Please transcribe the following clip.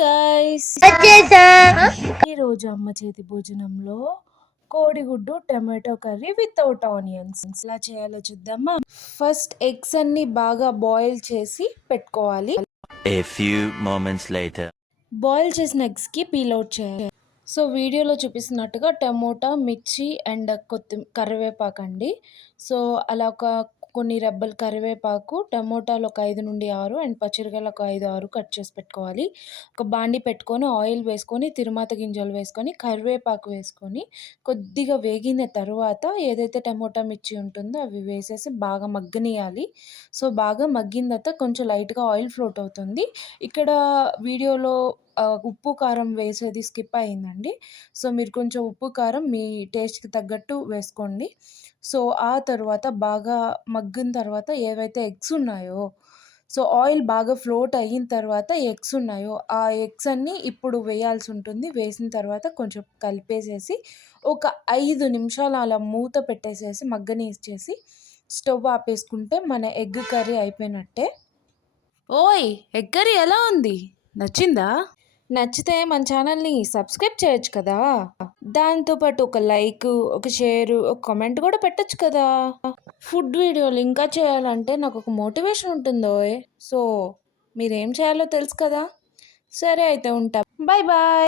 Guys, వచ్చేసా. ఈరోజు అమ్మ చేతి భోజనంలో కోడిగుడ్డు టమాటో కర్రీ వితౌట్ ఆనియన్స్ ఎలా చేయాలో చూద్దామా. ఫస్ట్ ఎగ్స్ అన్ని బాగా బాయిల్ చేసి పెట్టుకోవాలి. A few moments later. Boil చేసిన ఎగ్స్కి పీల్ అవుట్ చేయాలి. సో వీడియోలో చూపిస్తున్నట్టుగా టమోటా, మిర్చి అండ్ కరివేపాకు అండి. సో అలా కొన్ని రెబ్బలు కరివేపాకు, టమోటాలు ఒక 5 నుండి 6 అండ్ పచ్చిమిరపకాయలు ఒక 5, 6 కట్ చేసి పెట్టుకోవాలి. ఒక బాండి పెట్టుకొని ఆయిల్ వేసుకొని తిరుమాత గింజలు వేసుకొని కరివేపాకు వేసుకొని కొద్దిగా వేగిన తర్వాత ఏదైతే టమోటా, మిర్చి ఉంటుందో అవి వేసేసి బాగా మగ్గనియాలి. సో బాగా మగ్గిన తర్వాత కొంచెం లైట్గా ఆయిల్ ఫ్లోట్ అవుతుంది. ఇక్కడ వీడియోలో ఉప్పు, కారం వేసేది స్కిప్ అయిందండి. సో మీరు కొంచెం ఉప్పు, కారం మీ టేస్ట్‌కి తగ్గట్టు వేసుకోండి. సో ఆ తర్వాత బాగా మగ్గిన తర్వాత ఏవైతే ఎగ్స్ ఉన్నాయో, సో ఆయిల్ బాగా ఫ్లోట్ అయిన తర్వాత ఎగ్స్ ఉన్నాయో, ఆ ఎగ్స్ అన్నీ ఇప్పుడు వేయాల్సి ఉంటుంది. వేసిన తర్వాత కొంచెం కలిపేసేసి ఒక 5 నిమిషాలు అలా మూత పెట్టేసేసి మగ్గనిచ్చేసి స్టవ్ ఆపేసుకుంటే మన ఎగ్ కర్రీ అయిపోయినట్టే. ఓయ్! ఎగ్ కర్రీ ఎలా ఉంది? నచ్చిందా? నచ్చితే మన ఛానల్‌ని సబ్స్క్రైబ్ చేయొచ్చు కదా! దాంతో పాటు ఒక లైక్, ఒక షేర్, ఒక కామెంట్ కూడా పెట్టొచ్చు కదా! ఫుడ్ వీడియోలు ఇంకా చేయాలంటే నాకొక మోటివేషన్ ఉంటుందోయ్! సో మీరేం చేయాలో తెలుసు కదా! సరే అయితే ఉంటా. Bye bye.